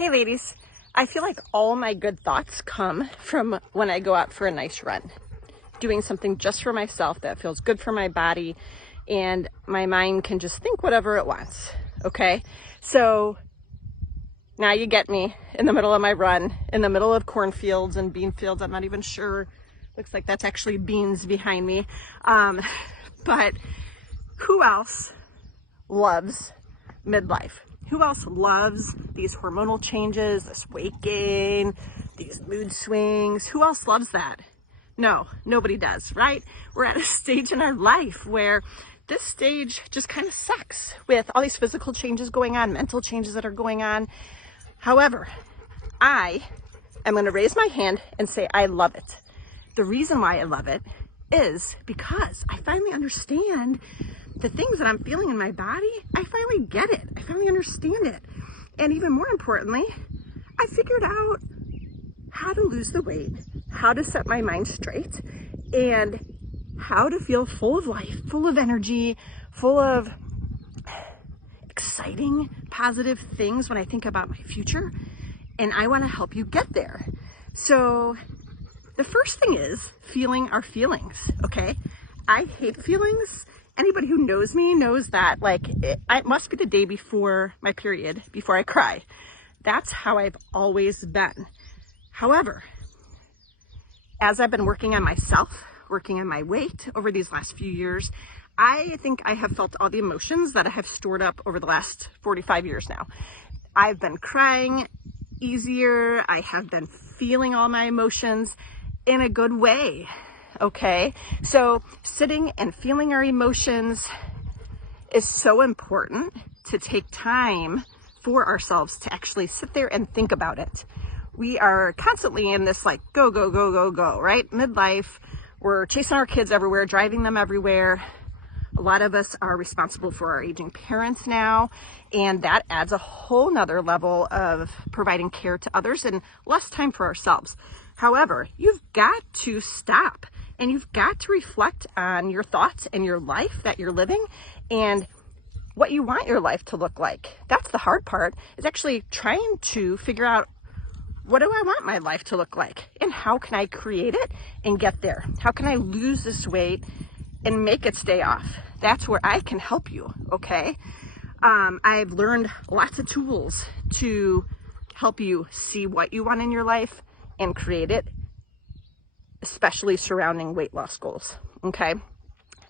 Hey ladies, I feel like all my good thoughts come from when I go out for a nice run, doing something just for myself that feels good for my body, and my mind can just think whatever it wants, okay? So now you get me in the middle of my run, in the middle of cornfields and bean fields. I'm not even sure. Looks like that's actually beans behind me. But who else loves midlife? Who else loves these hormonal changes, this weight gain, these mood swings? Who else loves that? No, nobody does, right? We're at a stage in our life where this stage just kind of sucks with all these physical changes going on, mental changes that are going on. However, I am going to raise my hand and say I love it. The reason why I love it is because I finally understand the things that I'm feeling in my body. I finally get it. I finally understand it. And even more importantly, I figured out how to lose the weight, how to set my mind straight, and how to feel full of life, full of energy, full of exciting, positive things when I think about my future. And I want to help you get there. So the first thing is feeling our feelings, okay? I hate feelings. Anybody who knows me knows that, it must be the day before my period before I cry. That's how I've always been. However, as I've been working on myself, working on my weight over these last few years, I think I have felt all the emotions that I have stored up over the last 45 years now. I've been crying easier. I have been feeling all my emotions in a good way. Okay, so sitting and feeling our emotions is so important, to take time for ourselves to actually sit there and think about it. We are constantly in this go, go, go, go, go, right? Midlife, we're chasing our kids everywhere, driving them everywhere. A lot of us are responsible for our aging parents now, and that adds a whole nother level of providing care to others and less time for ourselves. However, you've got to stop and you've got to reflect on your thoughts and your life that you're living and what you want your life to look like. That's the hard part, is actually trying to figure out, what do I want my life to look like? And how can I create it and get there? How can I lose this weight and make it stay off? That's where I can help you, okay? I've learned lots of tools to help you see what you want in your life and create it, especially surrounding weight loss goals, okay?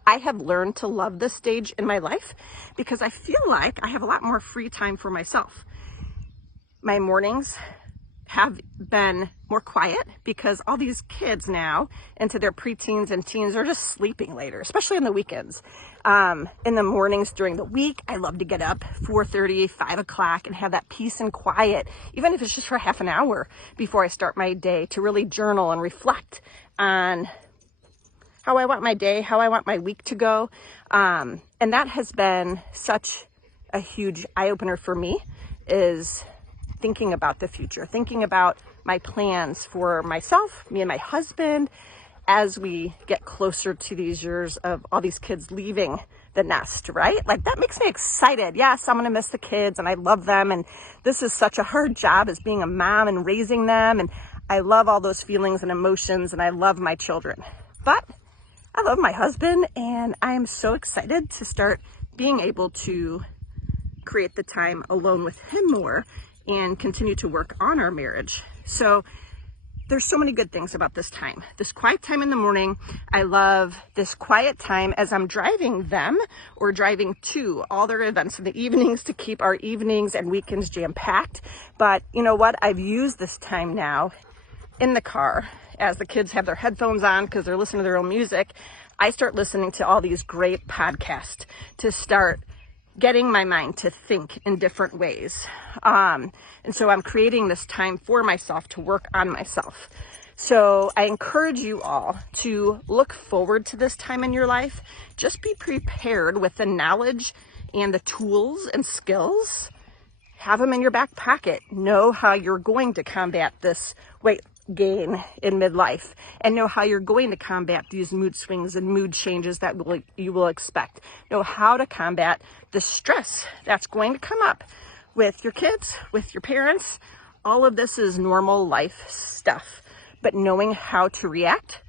I have learned to love this stage in my life because I feel like I have a lot more free time for myself. My mornings have been more quiet because all these kids now into their preteens and teens are just sleeping later, especially on the weekends. In the mornings during the week, I love to get up 4:30, 5 o'clock and have that peace and quiet, even if it's just for half an hour before I start my day, to really journal and reflect on how I want my day, how I want my week to go. And that has been such a huge eye-opener for me, is thinking about the future, thinking about my plans for myself, me and my husband, as we get closer to these years of all these kids leaving the nest, right? That makes me excited. Yes, I'm gonna miss the kids and I love them. And this is such a hard job, as being a mom and raising them. And I love all those feelings and emotions, and I love my children. But I love my husband, and I am so excited to start being able to create the time alone with him more and continue to work on our marriage. So there's so many good things about this time. This quiet time in the morning. I love this quiet time as I'm driving them or driving to all their events in the evenings, to keep our evenings and weekends jam-packed. But you know what? I've used this time now in the car as the kids have their headphones on because they're listening to their own music. I start listening to all these great podcasts to start getting my mind to think in different ways. And so I'm creating this time for myself to work on myself. So I encourage you all to look forward to this time in your life. Just be prepared with the knowledge and the tools and skills. Have them in your back pocket. Know how you're going to combat this weight gain in midlife, and know how you're going to combat these mood swings and mood changes that you will expect. Know how to combat the stress that's going to come up with your kids, with your parents, All of this is normal life stuff, but knowing how to react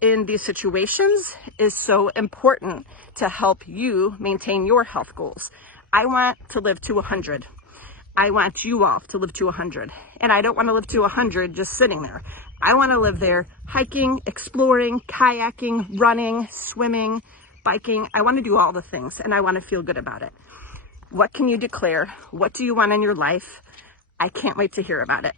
in these situations is so important to help you maintain your health goals. I want to live to 100. I want you all to live to 100. And I don't want to live to 100 just sitting there. I want to live there hiking, exploring, kayaking, running, swimming, biking. I want to do all the things, and I want to feel good about it. What can you declare? What do you want in your life? I can't wait to hear about it.